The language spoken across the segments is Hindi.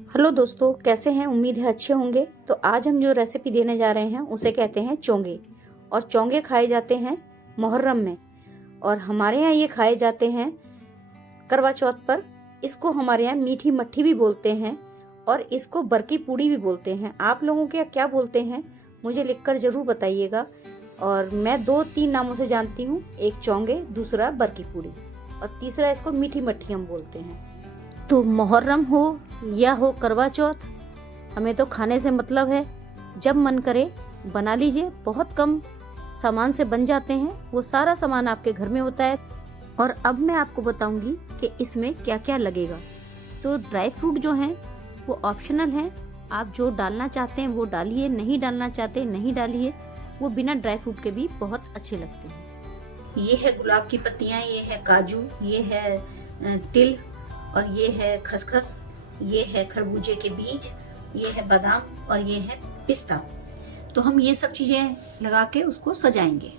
हेलो दोस्तों, कैसे हैं? उम्मीद है अच्छे होंगे। तो आज हम जो रेसिपी देने जा रहे हैं उसे कहते हैं चोंगे। और चोंगे खाए जाते हैं मुहर्रम में, और हमारे यहाँ ये खाए जाते हैं करवा चौथ पर। इसको हमारे यहाँ मीठी मट्ठी भी बोलते हैं और इसको बरकी पूड़ी भी बोलते हैं। आप लोगों के यहाँ क्या बोलते हैं मुझे लिखकर जरूर बताइएगा। और मैं 2-3 नामों से जानती हूँ, एक चोंगे, दूसरा बरकी पूड़ी और तीसरा इसको मीठी मट्ठी हम बोलते हैं। तो मुहर्रम हो या हो करवा चौथ, हमें तो खाने से मतलब है। जब मन करे बना लीजिए, बहुत कम सामान से बन जाते हैं। वो सारा सामान आपके घर में होता है। और अब मैं आपको बताऊंगी कि इसमें क्या क्या लगेगा। तो ड्राई फ्रूट जो हैं वो ऑप्शनल हैं, आप जो डालना चाहते हैं वो डालिए, नहीं डालना चाहते नहीं डालिए। वो बिना ड्राई फ्रूट के भी बहुत अच्छे लगते हैं। ये है गुलाब की पत्तियां, ये है काजू, ये है तिल, और ये है खसखस, ये है खरबूजे के बीज, ये है बादाम और ये है पिस्ता। तो हम ये सब चीजें लगा के उसको सजाएंगे।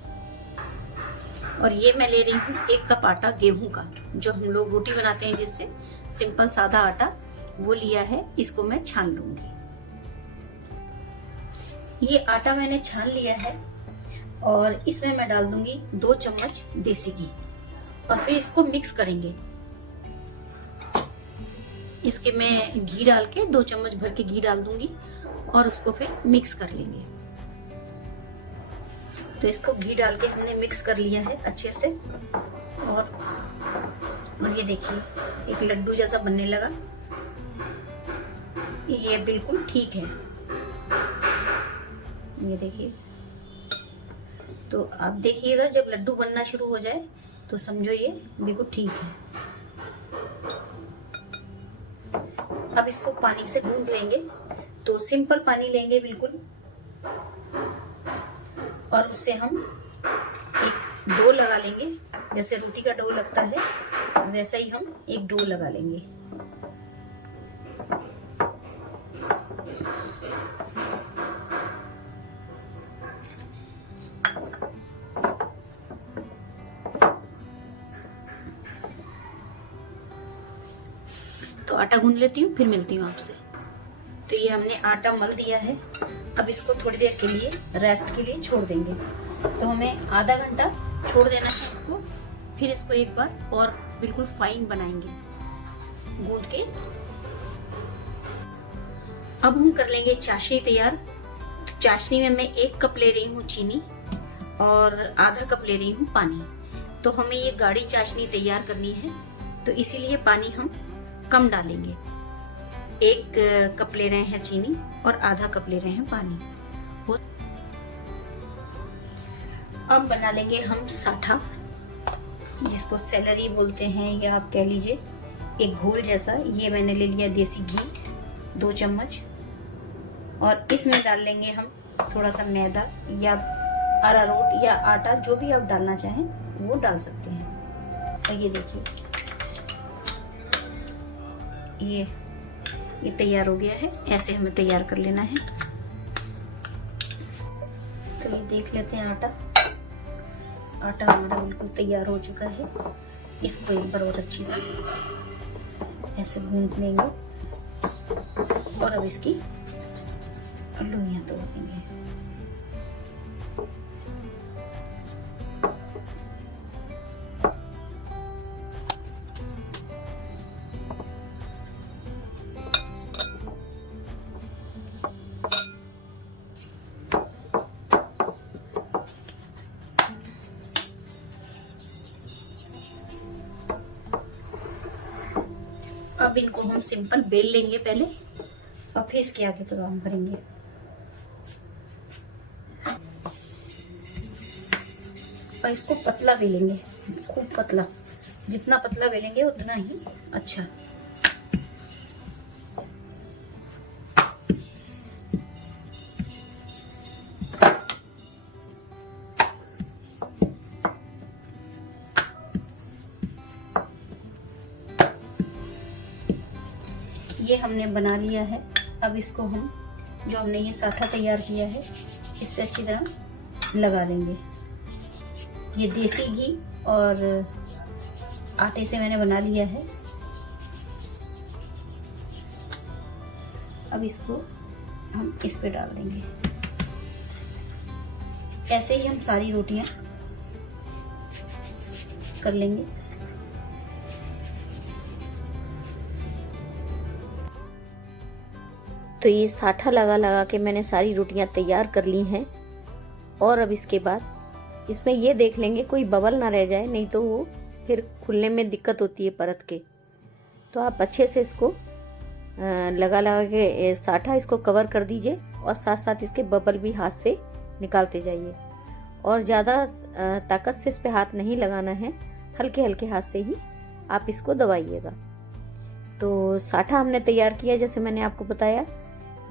और ये मैं ले रही हूँ 1 कप आटा गेहूं का, जो हम लोग रोटी बनाते हैं जिससे, सिंपल सादा आटा वो लिया है। इसको मैं छान लूंगी। ये आटा मैंने छान लिया है और इसमें मैं डाल दूंगी 2 चम्मच देसी घी और फिर इसको मिक्स करेंगे। इसके मैं घी डाल के 2 चम्मच भर के घी डाल दूंगी और उसको फिर मिक्स कर लेंगे। तो इसको घी डाल के हमने मिक्स कर लिया है अच्छे से। और ये देखिए एक लड्डू जैसा बनने लगा। ये बिल्कुल ठीक है, ये देखिए। तो आप देखिएगा जब लड्डू बनना शुरू हो जाए तो समझो ये बिल्कुल ठीक है। अब इसको पानी से गूंद लेंगे। तो सिंपल पानी लेंगे बिल्कुल, और उससे हम एक डो लगा लेंगे। जैसे रोटी का डो लगता है वैसा ही हम एक डो लगा लेंगे। तो आटा गूंद लेती हूँ, फिर मिलती हूँ आपसे। तो ये हमने आटा मल दिया है। अब इसको थोड़ी देर के लिए रेस्ट के लिए छोड़ देंगे। तो हमें आधा घंटा छोड़ देना है इसको। फिर इसको एक बार और बिल्कुल फाइन बनाएंगे गूंद के। अब हम कर लेंगे चाशनी तैयार। तो चाशनी में मैं 1 कप ले रही हूँ चीनी और आधा कप ले रही हूँ पानी। तो हमें ये गाढ़ी चाशनी तैयार करनी है, तो इसीलिए पानी हम कम डालेंगे। 1 कप ले रहे हैं चीनी और आधा कप ले रहे हैं पानी। अब बना लेंगे हम साठा, जिसको सेलरी बोलते हैं, या आप कह लीजिए एक घोल जैसा। ये मैंने ले लिया देसी घी 2 चम्मच, और इसमें डाल लेंगे हम थोड़ा सा मैदा या अरारोट या आटा, जो भी आप डालना चाहें वो डाल सकते हैं। और ये देखिए ये तैयार हो गया है। ऐसे हमें तैयार कर लेना है। तो ये देख लेते हैं आटा हमारा बिल्कुल तैयार हो चुका है। इसको एक बार और अच्छी से ऐसे गूंथ लेंगे और अब इसकी लोइयां तोड़ देंगे। अब इनको हम सिंपल बेल लेंगे पहले, और फिर इसके आगे का काम करेंगे। और इसको पतला बेलेंगे, खूब पतला। जितना पतला बेलेंगे उतना ही अच्छा। ये हमने बना लिया है। अब इसको हम, जो हमने ये साठा तैयार किया है, इस पे अच्छी तरह लगा लेंगे। ये देसी घी और आटे से मैंने बना लिया है। अब इसको हम इस पे डाल देंगे। ऐसे ही हम सारी रोटियां कर लेंगे। तो ये साठा लगा लगा के मैंने सारी रोटियां तैयार कर ली हैं। और अब इसके बाद इसमें ये देख लेंगे कोई बबल ना रह जाए, नहीं तो वो फिर खुलने में दिक्कत होती है परत के। तो आप अच्छे से इसको लगा लगा के साठा इसको कवर कर दीजिए और साथ साथ इसके बबल भी हाथ से निकालते जाइए। और ज़्यादा ताकत से इस पे हाथ नहीं लगाना है, हल्के हल्के हाथ से ही आप इसको दबाइएगा। तो साठा हमने तैयार किया जैसे मैंने आपको बताया।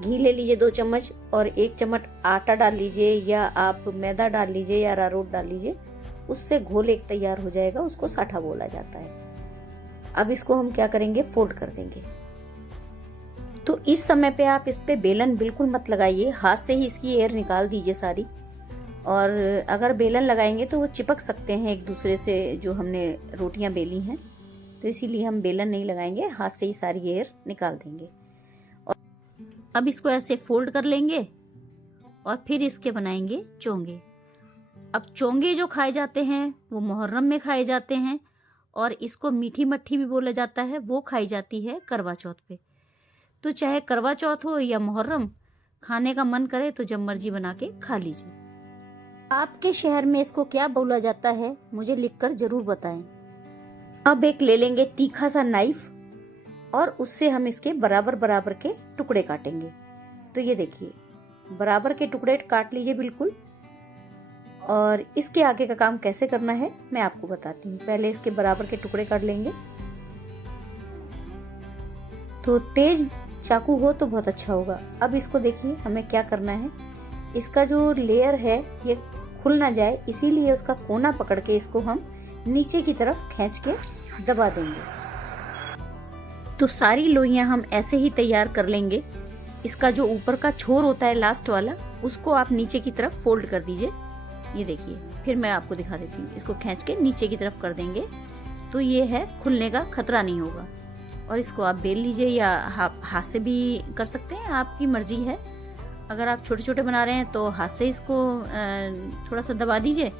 घी ले लीजिए 2 चम्मच और 1 चम्मच आटा डाल लीजिए, या आप मैदा डाल लीजिए या अरारोट डाल लीजिए। उससे घोल एक तैयार हो जाएगा, उसको साठा बोला जाता है। अब इसको हम क्या करेंगे, फोल्ड कर देंगे। तो इस समय पे आप इस पे बेलन बिल्कुल मत लगाइए, हाथ से ही इसकी एयर निकाल दीजिए सारी। और अगर बेलन लगाएंगे तो वो चिपक सकते हैं एक दूसरे से, जो हमने रोटियां बेली हैं। तो इसीलिए हम बेलन नहीं लगाएंगे, हाथ से ही सारी एयर निकाल देंगे। और अब इसको ऐसे फोल्ड कर लेंगे और फिर इसके बनाएंगे चोंगे। अब चोंगे जो खाए जाते हैं वो मुहर्रम में खाए जाते हैं, और इसको मीठी मट्ठी भी बोला जाता है, वो खाई जाती है करवा चौथ पे। तो चाहे करवा चौथ हो या मुहर्रम, खाने का मन करे तो जब मर्जी बना के खा लीजिए। आपके शहर में इसको क्या बोला जाता है मुझे लिखकर जरूर बताएं। अब एक ले लेंगे तीखा सा नाइफ और उससे हम इसके बराबर बराबर के टुकड़े काटेंगे। तो ये देखिए बराबर के टुकड़े काट लीजिए बिल्कुल। और इसके आगे का काम कैसे करना है मैं आपको बताती हूँ। पहले इसके बराबर के टुकड़े काट लेंगे। तो तेज चाकू हो तो बहुत अच्छा होगा। अब इसको देखिए हमें क्या करना है, इसका जो लेयर है ये खुल ना जाए, इसीलिए उसका कोना पकड़ के इसको हम नीचे की तरफ खींच के दबा देंगे। तो सारी लोइयां हम ऐसे ही तैयार कर लेंगे। इसका जो ऊपर का छोर होता है लास्ट वाला, उसको आप नीचे की तरफ फोल्ड कर दीजिए। ये देखिए, फिर मैं आपको दिखा देती हूँ। इसको खींच के नीचे की तरफ कर देंगे तो ये है, खुलने का खतरा नहीं होगा। और इसको आप बेल लीजिए या हाथ से भी कर सकते हैं, आपकी मर्जी है। अगर आप छोटे छोटे बना रहे हैं तो हाथ से इसको थोड़ा सा दबा दीजिए,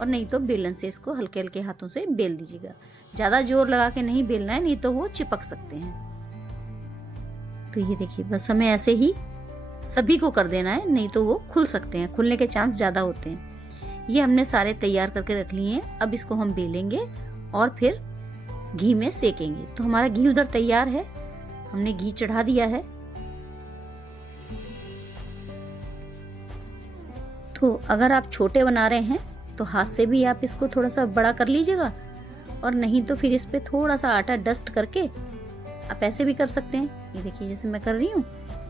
और नहीं तो बेलन से इसको हल्के हल्के हाथों से बेल दीजिएगा। ज्यादा जोर लगा के नहीं बेलना है, नहीं तो वो चिपक सकते हैं। तो ये देखिए, बस हमें ऐसे ही सभी को कर देना है, नहीं तो वो खुल सकते हैं, खुलने के चांस ज्यादा होते हैं। ये हमने सारे तैयार करके रख लिए हैं। अब इसको हम बेलेंगे और फिर घी में सेकेंगे। तो हमारा घी उधर तैयार है, हमने घी चढ़ा दिया है। तो अगर आप छोटे बना रहे हैं तो हाथ से भी आप इसको थोड़ा सा बड़ा कर लीजिएगा, और नहीं तो फिर इस पे थोड़ा सा आटा डस्ट करके आप ऐसे भी कर सकते हैं। ये देखिए जैसे मैं कर रही हूँ,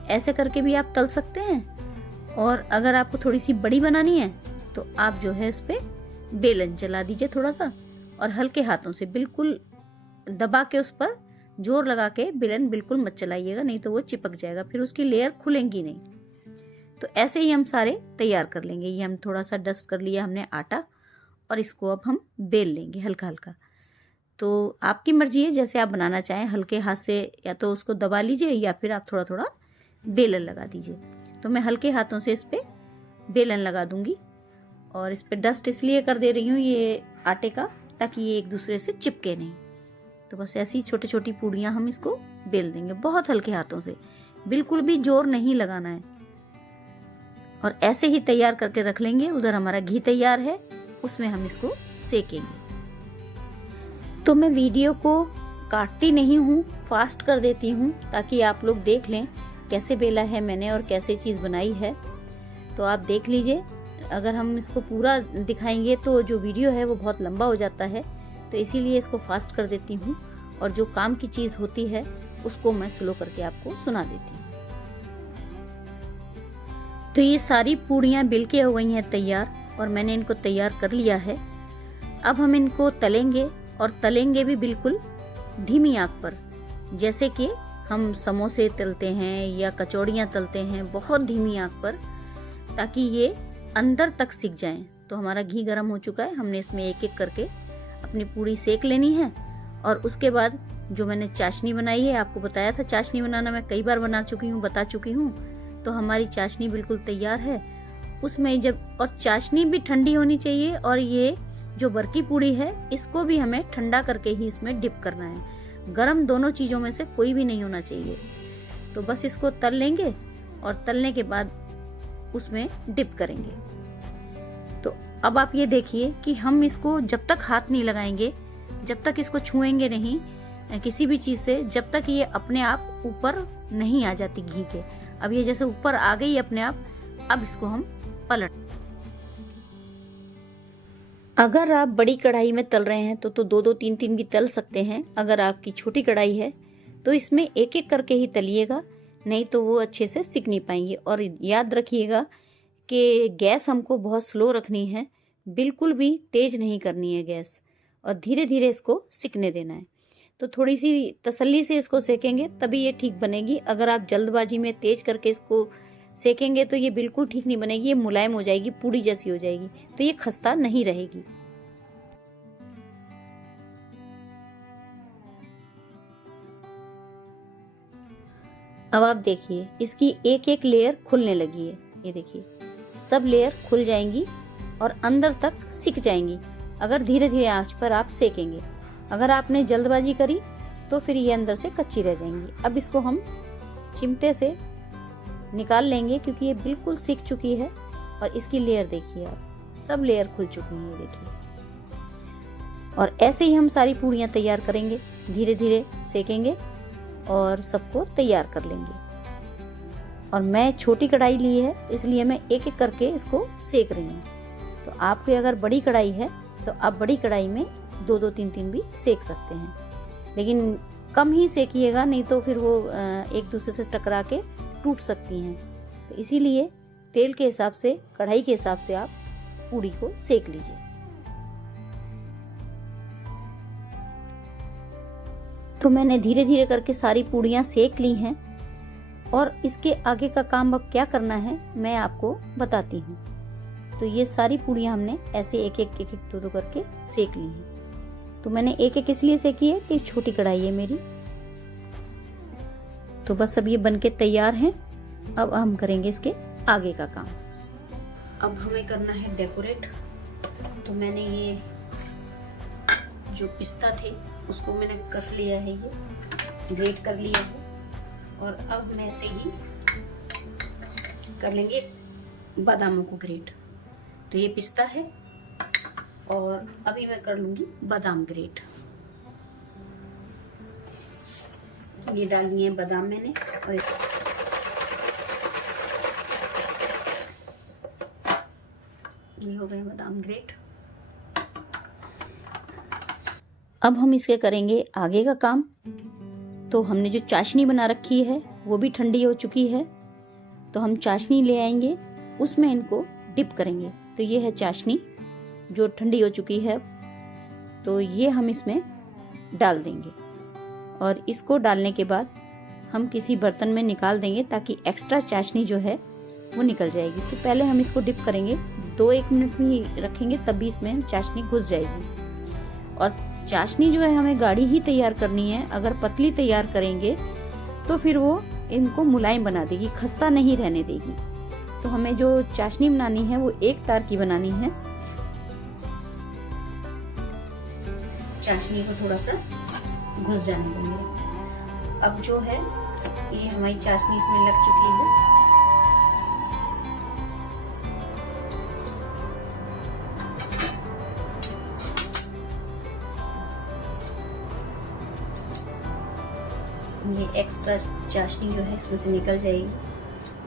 ऐसे करके भी आप तल सकते हैं। और अगर आपको थोड़ी सी बड़ी बनानी है तो आप जो है उस पे बेलन चला दीजिए थोड़ा सा, और हल्के हाथों से बिल्कुल दबा के उस पर जोर लगा के बेलन बिल्कुल मत चलाइएगा, नहीं तो वो चिपक जाएगा, फिर उसकी लेयर खुलेंगी नहीं। तो ऐसे ही हम सारे तैयार कर लेंगे। ये हम थोड़ा सा डस्ट कर लिया हमने आटा, और इसको अब हम बेल लेंगे हल्का हल्का। तो आपकी मर्जी है, जैसे आप बनाना चाहें, हल्के हाथ से या तो उसको दबा लीजिए या फिर आप थोड़ा थोड़ा बेलन लगा दीजिए। तो मैं हल्के हाथों से इस पे बेलन लगा दूंगी, और इस पे डस्ट इसलिए कर दे रही हूँ ये आटे का, ताकि ये एक दूसरे से चिपके नहीं। तो बस ऐसी छोटी छोटी पूड़ियाँ हम इसको बेल देंगे बहुत हल्के हाथों से, बिल्कुल भी जोर नहीं लगाना है। और ऐसे ही तैयार करके रख लेंगे। उधर हमारा घी तैयार है, उसमें हम इसको सेकेंगे। तो मैं वीडियो को काटती नहीं हूँ, फास्ट कर देती हूँ, ताकि आप लोग देख लें कैसे बेला है मैंने और कैसे चीज़ बनाई है। तो आप देख लीजिए। अगर हम इसको पूरा दिखाएंगे तो जो वीडियो है वो बहुत लंबा हो जाता है, तो इसीलिए इसको फास्ट कर देती हूँ, और जो काम की चीज़ होती है उसको मैं स्लो करके आपको सुना देती हूँ। तो ये सारी पूड़ियाँ बेल के हो गई हैं तैयार, और मैंने इनको तैयार कर लिया है। अब हम इनको तलेंगे, और तलेंगे भी बिल्कुल धीमी आंच पर, जैसे कि हम समोसे तलते हैं या कचौड़ियाँ तलते हैं, बहुत धीमी आंच पर, ताकि ये अंदर तक सिक जाएं। तो हमारा घी गर्म हो चुका है, हमने इसमें एक एक करके अपनी पूड़ी सेक लेनी है, और उसके बाद जो मैंने चाशनी बनाई है, आपको बताया था चाशनी बनाना मैं कई बार बता चुकी हूँ। तो हमारी चाशनी बिल्कुल तैयार है। उसमें और चाशनी भी ठंडी होनी चाहिए, और ये जो बरकी पूड़ी है इसको भी हमें ठंडा करके ही इसमें डिप करना है। गरम दोनों चीजों में से कोई भी नहीं होना चाहिए। तो बस इसको तल लेंगे और तलने के बाद उसमें डिप करेंगे। तो अब आप ये देखिए कि हम इसको जब तक हाथ नहीं लगाएंगे, जब तक इसको छुएंगे नहीं किसी भी चीज से, जब तक ये अपने आप ऊपर नहीं आ जाती घी के। अब ये जैसे ऊपर आ गई अपने आप, अब इसको हम पलट। अगर आप बड़ी कढ़ाई में तल रहे हैं तो दो तीन भी तल सकते हैं। अगर आपकी छोटी कढ़ाई है तो इसमें एक एक करके ही तलिएगा, नहीं तो वो अच्छे से सिक नहीं पाएंगे। और याद रखिएगा कि गैस हमको बहुत स्लो रखनी है, बिल्कुल भी तेज नहीं करनी है गैस, और धीरे धीरे इसको सिकने देना है। तो थोड़ी सी तसल्ली से इसको सेकेंगे तभी ये ठीक बनेगी। अगर आप जल्दबाजी में तेज करके इसको सेकेंगे तो ये बिल्कुल ठीक नहीं बनेगी, ये मुलायम हो जाएगी, पूड़ी जैसी हो जाएगी, तो ये खस्ता नहीं रहेगी। अब आप देखिए इसकी एक एक लेयर खुलने लगी है। ये देखिए सब लेयर खुल जाएंगी और अंदर तक सिक जाएंगी अगर धीरे धीरे आंच पर आप सेकेंगे। अगर आपने जल्दबाजी करी तो फिर ये अंदर से कच्ची रह जाएंगी। अब इसको हम चिमटे से निकाल लेंगे क्योंकि ये बिल्कुल सिक चुकी है। और इसकी लेयर देखिए आप, सब लेयर खुल चुकी है, ये देखिए। और ऐसे ही हम सारी पूड़ियाँ तैयार करेंगे, धीरे धीरे सेकेंगे और सबको तैयार कर लेंगे। और मैं छोटी कढ़ाई ली है इसलिए मैं एक एक करके इसको सेक रही हूँ। तो आपकी अगर बड़ी कढ़ाई है तो आप बड़ी कढ़ाई में दो तीन भी सेक सकते हैं, लेकिन कम ही सेकिएगा, नहीं तो फिर वो एक दूसरे से टकरा के टूट सकती हैं। तो इसीलिए तेल के हिसाब से, कढ़ाई के हिसाब से आप पूड़ी को सेक लीजिए। तो मैंने धीरे धीरे करके सारी पूड़ियाँ सेक ली हैं और इसके आगे का काम अब क्या करना है मैं आपको बताती हूँ। तो ये सारी पूड़ियाँ हमने ऐसे एक एक दो करके सेक ली हैं। तो मैंने एक एक इसलिए सेकी है कि छोटी कढ़ाई है मेरी। तो बस अब ये बनके तैयार हैं। अब हम करेंगे इसके आगे का काम। अब हमें करना है डेकोरेट। तो मैंने ये जो पिस्ता थे उसको मैंने कस लिया है, ये ग्रेट कर लिया है। और अब मैं ऐसे ही कर लेंगे बादामों को ग्रेट। तो ये पिस्ता है और अभी मैं कर लूंगी बादाम ग्रेट। ये डाल दिए बादाम मैंने, और ये हो गए बादाम ग्रेट। अब हम इसके करेंगे आगे का काम। तो हमने जो चाशनी बना रखी है वो भी ठंडी हो चुकी है, तो हम चाशनी ले आएंगे, उसमें इनको डिप करेंगे। तो ये है चाशनी जो ठंडी हो चुकी है, तो ये हम इसमें डाल देंगे। और इसको डालने के बाद हम किसी बर्तन में निकाल देंगे ताकि एक्स्ट्रा चाशनी जो है वो निकल जाएगी। तो पहले हम इसको डिप करेंगे, 2-1 मिनट भी रखेंगे तभी इसमें चाशनी घुस जाएगी। और चाशनी जो है हमें गाढ़ी ही तैयार करनी है। अगर पतली तैयार करेंगे तो फिर वो इनको मुलायम बना देगी, खस्ता नहीं रहने देगी। तो हमें जो चाशनी बनानी है वो एक तार की बनानी है। चाशनी को थोड़ा सा घुस जाने देंगे। अब जो है ये हमारी चाशनी इसमें लग चुकी है। ये एक्स्ट्रा चाशनी जो है इसमें से निकल जाएगी,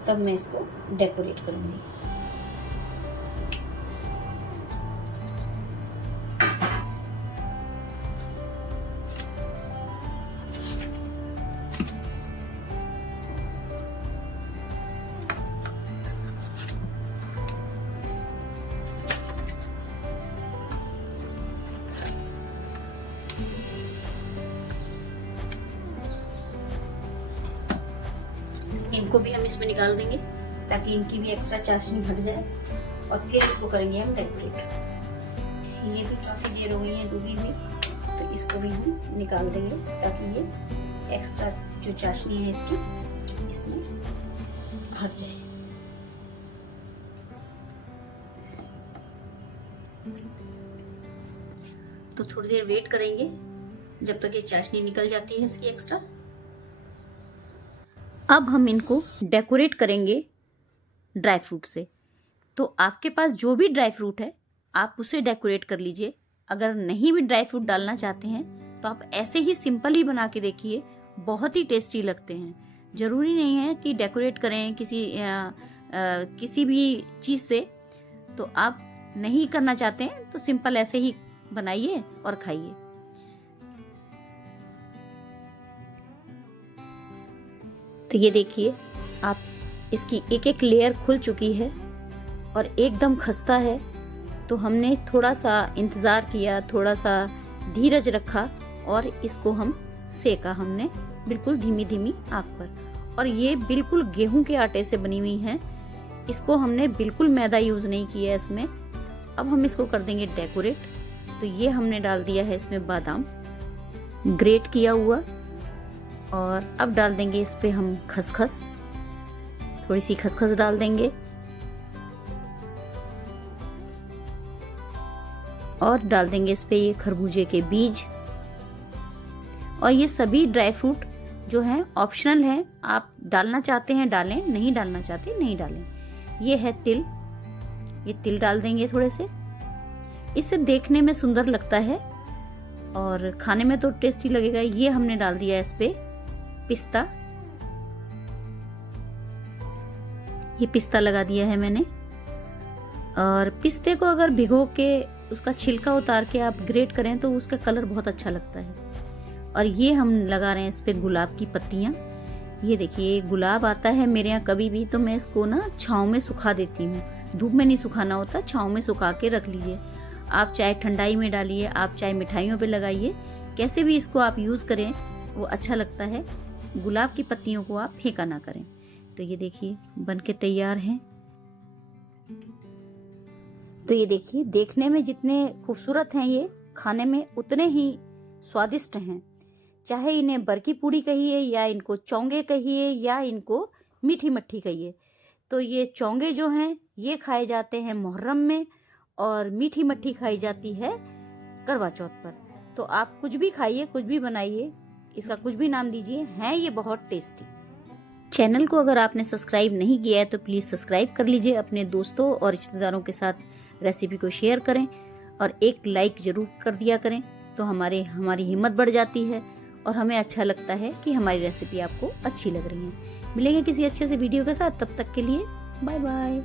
तब मैं इसको डेकोरेट करूंगी। इनको भी हम इसमें निकाल देंगे ताकि इनकी भी एक्स्ट्रा चाशनी हट जाए, और फिर इसको करेंगे हम डेकोरेट। ये भी काफी देर हो गई है डूबी हुई, तो इसको भी हम निकाल देंगे ताकि ये एक्स्ट्रा जो चाशनी है इसकी इसमें हट जाए। तो थोड़ी देर वेट करेंगे जब तक ये चाशनी निकल जाती है इसकी एक्स्ट्रा। अब हम इनको डेकोरेट करेंगे ड्राई फ्रूट से। तो आपके पास जो भी ड्राई फ्रूट है आप उसे डेकोरेट कर लीजिए। अगर नहीं भी ड्राई फ्रूट डालना चाहते हैं तो आप ऐसे ही सिंपल ही बना के देखिए, बहुत ही टेस्टी लगते हैं। जरूरी नहीं है कि डेकोरेट करें किसी भी चीज से। तो आप नहीं करना चाहते हैं तो सिंपल ऐसे ही बनाइए और खाइए। तो ये देखिए आप, इसकी एक एक लेयर खुल चुकी है और एकदम खस्ता है। तो हमने थोड़ा सा इंतज़ार किया, थोड़ा सा धीरज रखा और इसको हम सेका हमने बिल्कुल धीमी धीमी आंच पर। और ये बिल्कुल गेहूं के आटे से बनी हुई हैं। इसको हमने बिल्कुल मैदा यूज़ नहीं किया है इसमें। अब हम इसको कर देंगे डेकोरेट। तो ये हमने डाल दिया है इसमें बादाम ग्रेट किया हुआ, और अब डाल देंगे इस पे हम खसखस, थोड़ी सी खसखस डाल देंगे और डाल देंगे इस पे ये खरबूजे के बीज। और ये सभी ड्राई फ्रूट जो हैं ऑप्शनल हैं, आप डालना चाहते हैं डालें, नहीं डालना चाहते नहीं डालें। ये है तिल, ये तिल डाल देंगे थोड़े से, इससे देखने में सुंदर लगता है और खाने में तो टेस्टी लगेगा। ये हमने डाल दिया है इस पे पिस्ता, ये पिस्ता लगा दिया है मैंने। और पिस्ते को अगर भिगो के उसका छिलका उतार के आप ग्रेट करें तो उसका कलर बहुत अच्छा लगता है। और ये हम लगा रहे हैं इस पे गुलाब की पत्तियां। ये देखिए गुलाब आता है मेरे यहाँ कभी भी, तो मैं इसको ना छांव में सुखा देती हूँ। धूप में नहीं सुखाना होता, छांव में सुखा के रख लीजिए। आप चाहे ठंडाई में डालिए, आप चाहे मिठाइयों पे लगाइए, कैसे भी इसको आप यूज करें वो अच्छा लगता है। गुलाब की पत्तियों को आप फेंका ना करें। तो ये देखिए बन के तैयार हैं। तो ये देखिए देखने में जितने खूबसूरत हैं ये खाने में उतने ही स्वादिष्ट हैं। चाहे इन्हें बरकी पूड़ी कहिए या इनको चौंगे कहिए या इनको मीठी मट्ठी कहिए। तो ये चौंगे जो हैं ये खाए जाते हैं मुहर्रम में और मीठी मट्ठी खाई जाती है करवा चौथ पर। तो आप कुछ भी खाइए, कुछ भी बनाइए, इसका कुछ भी नाम दीजिए, हैं ये बहुत टेस्टी। चैनल को अगर आपने सब्सक्राइब नहीं किया है तो प्लीज सब्सक्राइब कर लीजिए। अपने दोस्तों और रिश्तेदारों के साथ रेसिपी को शेयर करें और एक लाइक जरूर कर दिया करें। तो हमारी हिम्मत बढ़ जाती है और हमें अच्छा लगता है कि हमारी रेसिपी आपको अच्छी लग रही है। मिलेंगे किसी अच्छे से वीडियो के साथ, तब तक के लिए बाय बाय।